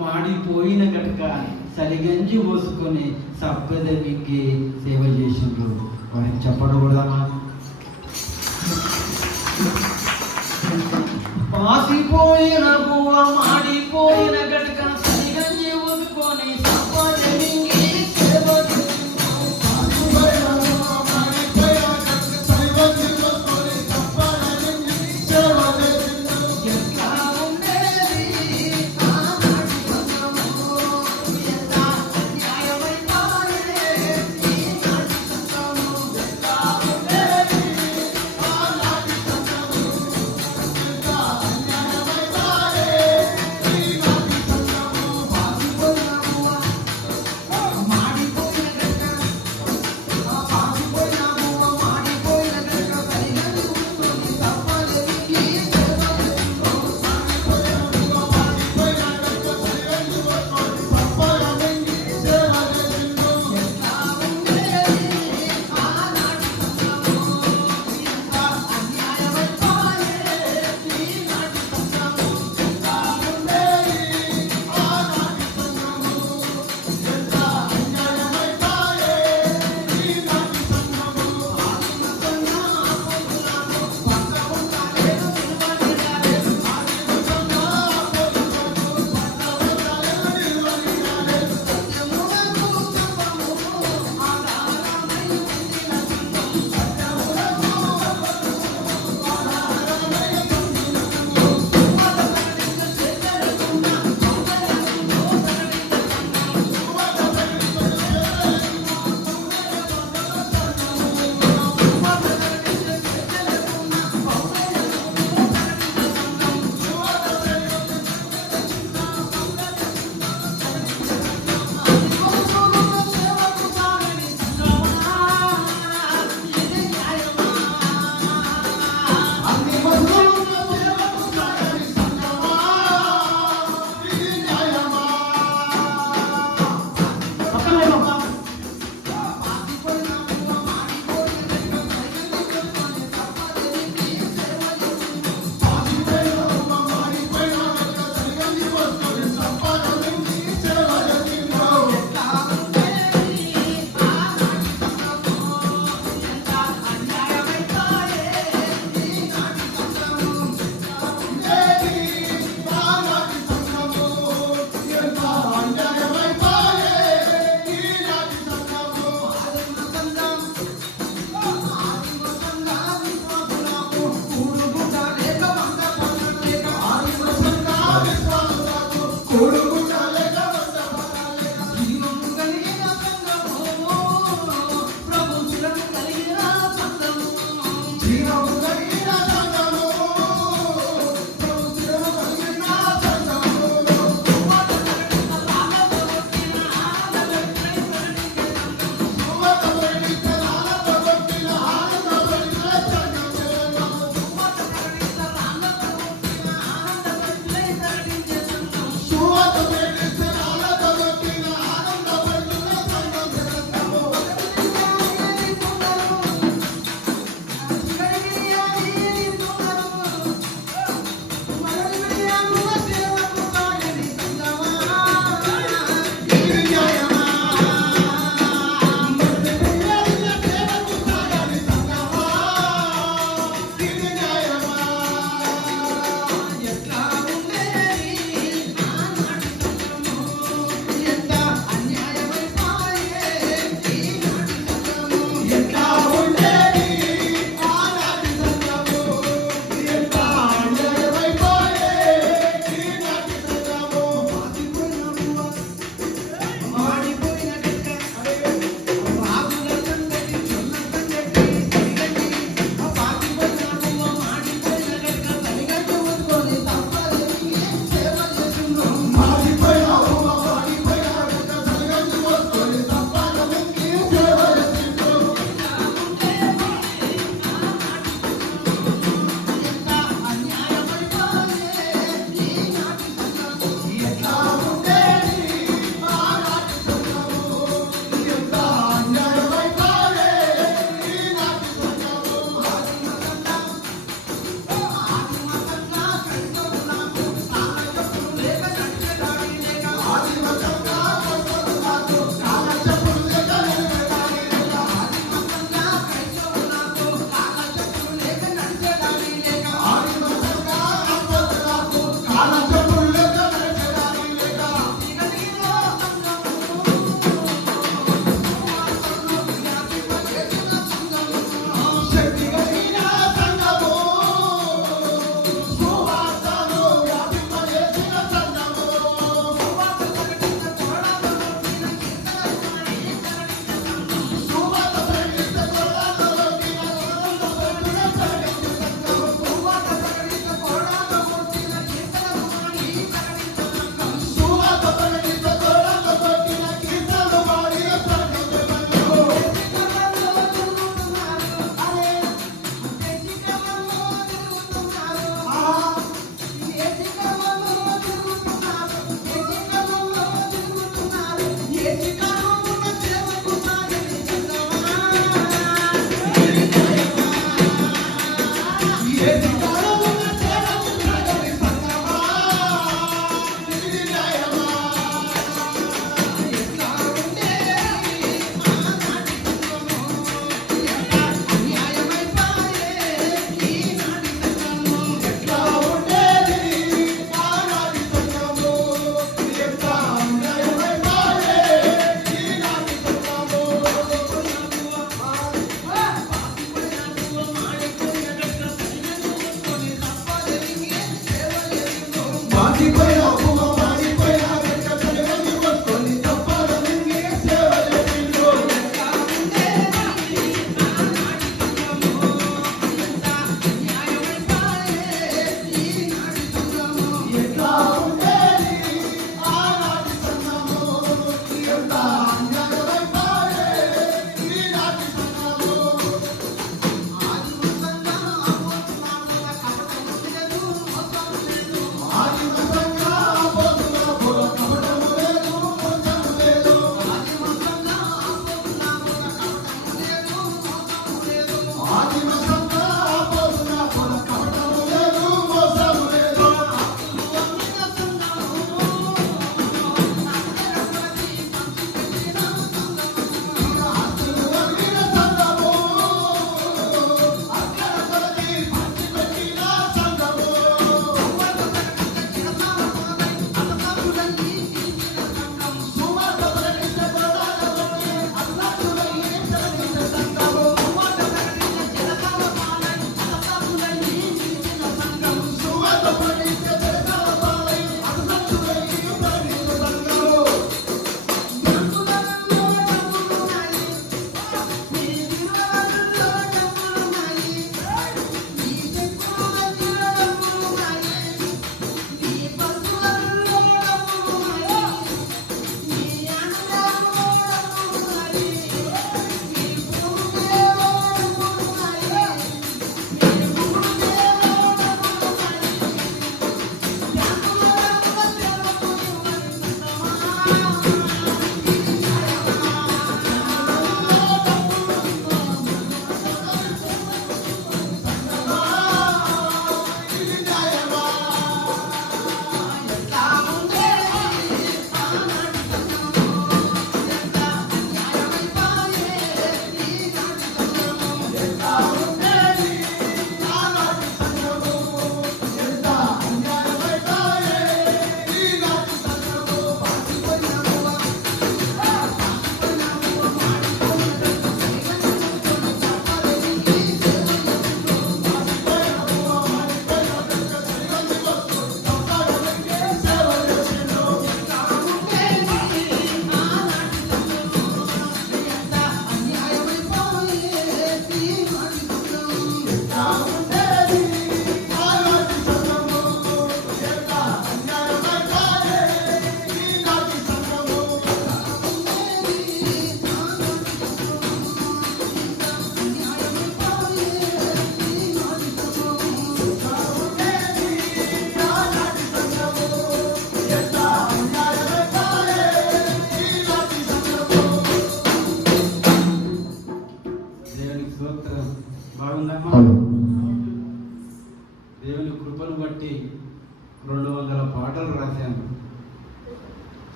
మాడిపోయిన గటక సరిగంజి పోసుకొని సభ్యదవికి సేవ చేసిండ్రు. వారికి చెప్పకూడదమ్మా. పాసిపోయిన పువ్వ మాడిపోయిన గటక సరిగంజి పోసుకొని సభ్యదవికి సేవ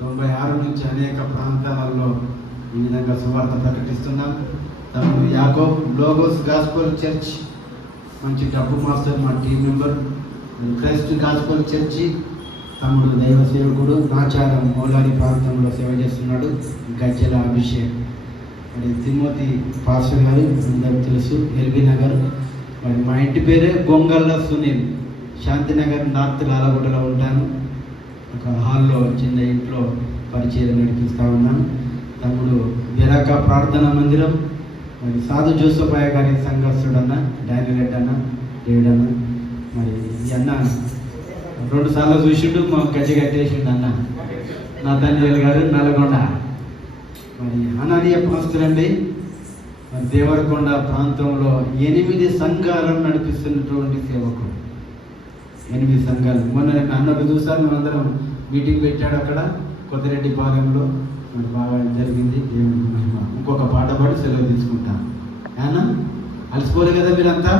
96 నుంచి అనేక ప్రాంతాలలో ఈ విధంగా సువార్త ప్రకటిస్తున్నాం. తమ్ముడు యాకోబ్ లోగోస్ గాస్పల్ చర్చ్ మంచి డబ్బు మాస్టర్ మా team member. Christ gospel church తమ్ముడు దైవ సేవకుడు నాచారం మౌలాలి ప్రాంతంలో సేవ చేస్తున్నాడు. గజ్జల అభిషేక్. మరి తిమోతి పాస్టర్ గారు అందరికి తెలుసు, ఎల్బీ నగర్. మరి మా ఇంటి పేరే గొంగళ్ళ సునీల్. శాంతినగర్ నార్త్ లాలగొండలో ఉంటాను. ఒక హాల్లో చిన్న ఇంట్లో పరిచయం నడిపిస్తూ ఉన్నాను. తమ్ముడు బెరాక ప్రార్థనా మందిరం. మరి సాధు జోసఫయ్య గారి సంఘస్థుడు అన్న, డానియల్ రెడ్డి అన్న, డేవిడ్ అన్న. మరి ఈ అన్న 2 సార్లు చూసిండు, మా గజ్జి కట్టేసిండు అన్న. నా తండ్రి గారు నల్గొండ. మరి అనానీయ పాస్తులండి. మరి దేవరకొండ ప్రాంతంలో 8 సంఘాలను నడిపిస్తున్నటువంటి సేవకుడు. 8 సంఘాలు. మొన్న అన్నకు చూసాను, మేమందరం మీటింగ్ పెట్టాడు అక్కడ కొత్తరెడ్డిపాలెంలో. మరి బాగా జరిగింది. దేవుడి మహిమ. ఇంకొక పాట పాడి సెలవు తీసుకుంటాం. అలిసిపోలే కదా మీరంతా?